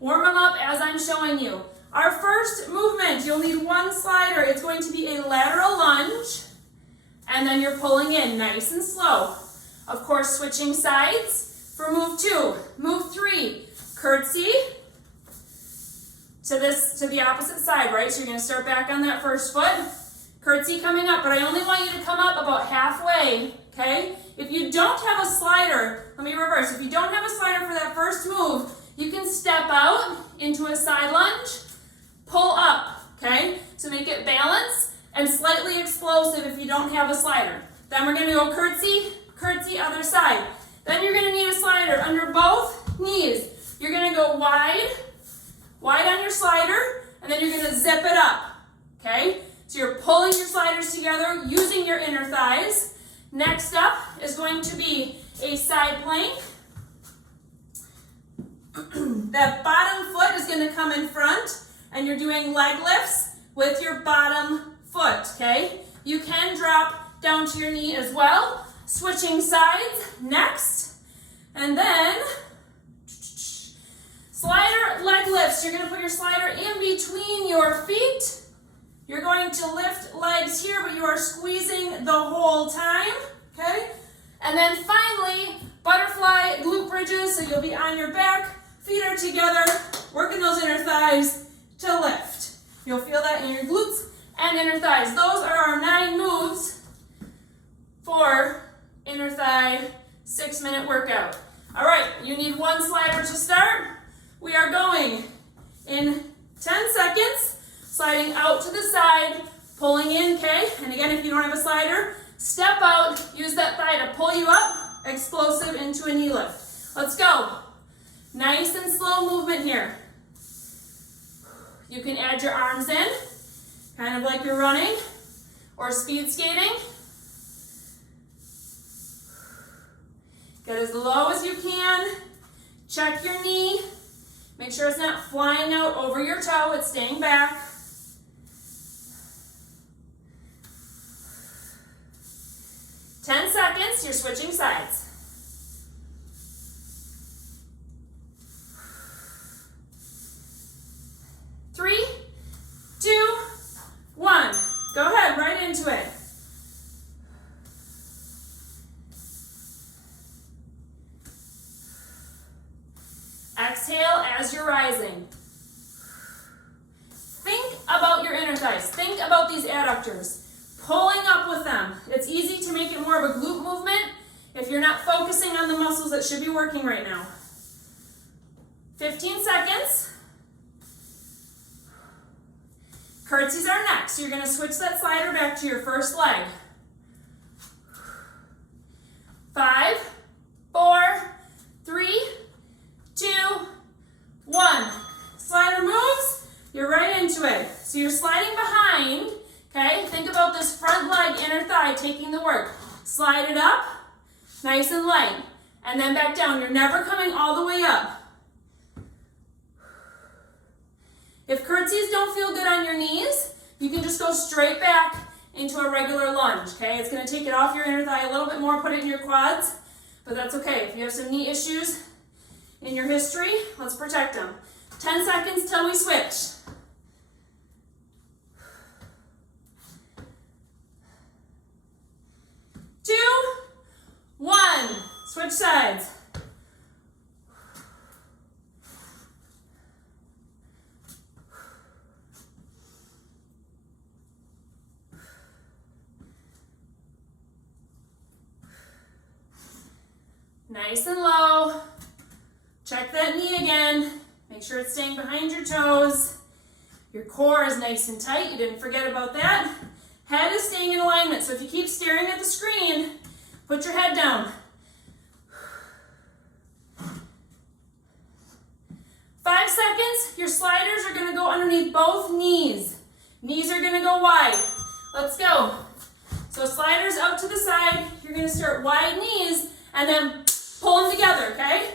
Warm them up as I'm showing you. Our first movement, you'll need one slider. It's going to be a lateral lunge, and then you're pulling in nice and slow. Of course, switching sides for move 2. Move 3, curtsy to the opposite side, right? So you're gonna start back on that first foot. Curtsy coming up, but I only want you to come up about halfway, okay? If you don't have a slider, let me reverse. If you don't have a slider for that first move, you can step out into a side lunge, pull up, okay? So make it balanced and slightly explosive if you don't have a slider. Then we're gonna go curtsy, curtsy, other side. Then you're gonna need a slider under both knees. You're gonna go wide on your slider, and then you're gonna zip it up, okay? So you're pulling your sliders together using your inner thighs. Next up is going to be a side plank. That bottom foot is going to come in front, and you're doing leg lifts with your bottom foot, okay? You can drop down to your knee as well. Switching sides next, and then slider leg lifts. You're going to put your slider in between your feet. You're going to lift legs here, but you are squeezing the whole time, okay? And then finally, butterfly glute bridges, so you'll be on your back, feet are together, working those inner thighs to lift. You'll feel that in your glutes and inner thighs. Those are our 9 moves for inner thigh 6-minute workout. All right, you need one slider to start. We are going in 10 seconds. Sliding out to the side, pulling in, okay? And again, if you don't have a slider, step out, use that thigh to pull you up, explosive into a knee lift. Let's go. Nice and slow movement here. You can add your arms in, kind of like you're running or speed skating. Get as low as you can. Check your knee. Make sure it's not flying out over your toe, it's staying back. 10 seconds, you're switching sides. Three, 2, 1. Go ahead, right into it. Exhale as you're rising. Think about your inner thighs. Think about these adductors. Pulling up with them. It's easy to make it more of a glute movement if you're not focusing on the muscles that should be working right now. 15 seconds. Curtsies are next. So you're going to switch that slider back to your first leg. 5, 4, 3, 2, 1. Slider moves. You're right into it. So you're sliding behind. Okay, think about this front leg, inner thigh taking the work. Slide it up, nice and light, and then back down. You're never coming all the way up. If curtsies don't feel good on your knees, you can just go straight back into a regular lunge, okay? It's gonna take it off your inner thigh a little bit more, put it in your quads, but that's okay. If you have some knee issues in your history, let's protect them. 10 seconds till we switch. 2, 1. Switch sides. Nice and low. Check that knee again. Make sure it's staying behind your toes. Your core is nice and tight. You didn't forget about that. Head is staying in alignment, so if you keep staring at the screen, put your head down. 5 seconds, your sliders are gonna go underneath both knees. Knees are gonna go wide. Let's go. So sliders out to the side, you're gonna start wide knees and then pull them together, okay?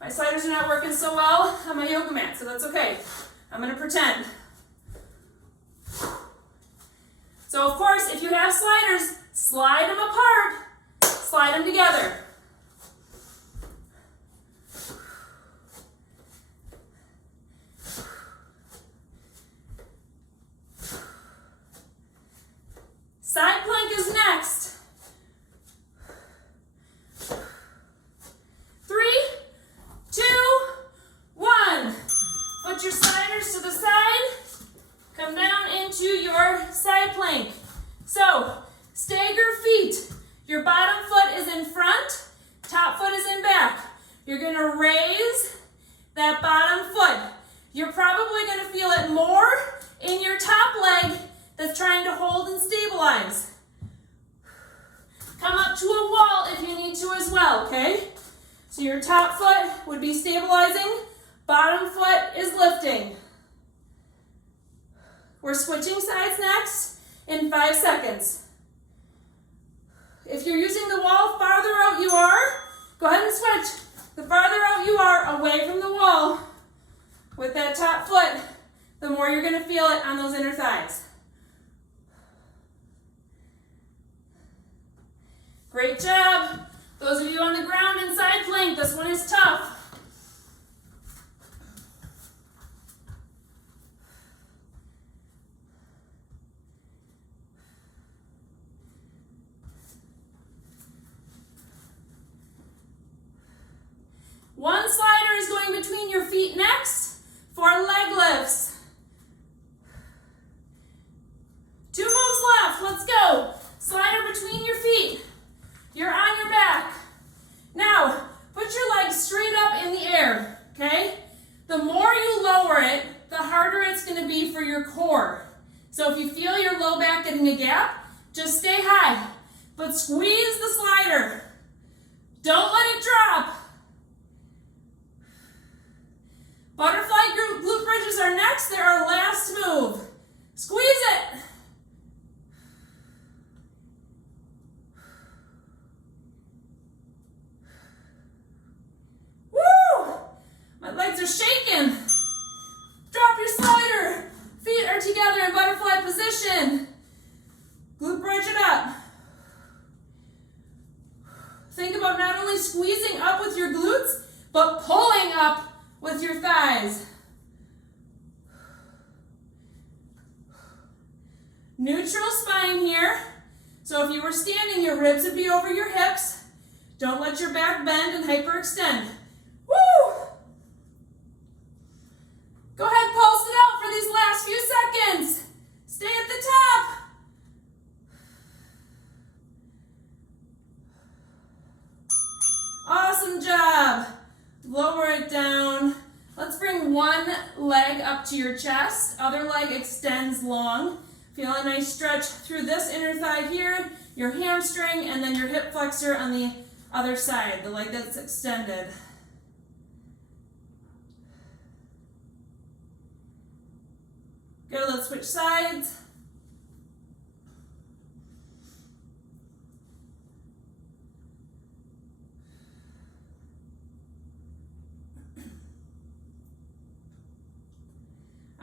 My sliders are not working so well on my yoga mat, so that's okay. I'm gonna pretend. So of course, if you have sliders, slide them apart, slide them together. put your sliders to the side. Come down into your side plank. So, stagger feet. Your bottom foot is in front, top foot is in back. You're gonna raise that bottom foot. You're probably gonna feel it more in your top leg that's trying to hold and stabilize. Come up to a wall if you need to as well, okay? So your top foot would be stabilizing, bottom foot is lifting. We're switching sides next in 5 seconds. If you're using the wall, farther out you are, go ahead and switch. The farther out you are away from the wall with that top foot, the more you're gonna feel it on those inner thighs. Great job. Those of you on the ground in side plank, this one is tough. One slider is going between your feet next for leg lifts. 2 moves left, let's go. Slider between your feet. You're on your back. Now, put your legs straight up in the air, okay? The more you lower it, the harder it's gonna be for your core. So if you feel your low back getting a gap, just stay high, but squeeze the slider. Don't let it drop. Butterfly glute bridges are next. They're our last move. Squeeze it. Woo! My legs are shaking. Drop your slider. Feet are together in butterfly position. Glute bridge it up. Think about not only squeezing up with your glutes, but pulling up with your thighs. Neutral spine here. So if you were standing, your ribs would be over your hips. Don't let your back bend and hyperextend. Woo! Go ahead, pulse it out for these last few seconds. Stay at the top. Awesome job. Lower it down. Let's bring one leg up to your chest. Other leg extends long. Feel a nice stretch through this inner thigh here, your hamstring, and then your hip flexor on the other side, the leg that's extended. Good, let's switch sides.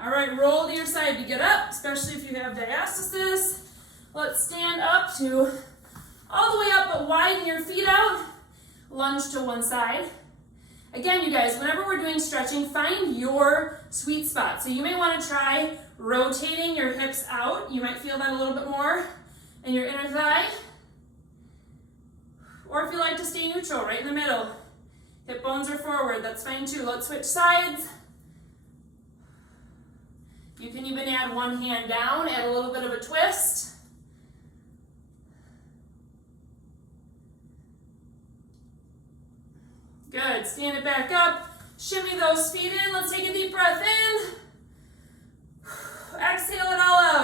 All right, roll to your side to get up, especially if you have diastasis. Let's stand up to all the way up, but widen your feet out. Lunge to one side. Again, you guys, whenever we're doing stretching, find your sweet spot. So you may want to try rotating your hips out. You might feel that a little bit more in your inner thigh. Or if you like to stay neutral, right in the middle. Hip bones are forward, that's fine too. Let's switch sides. You can even add one hand down, add a little bit of a twist. Good, stand it back up. Shimmy those feet in. Let's take a deep breath in. Exhale it all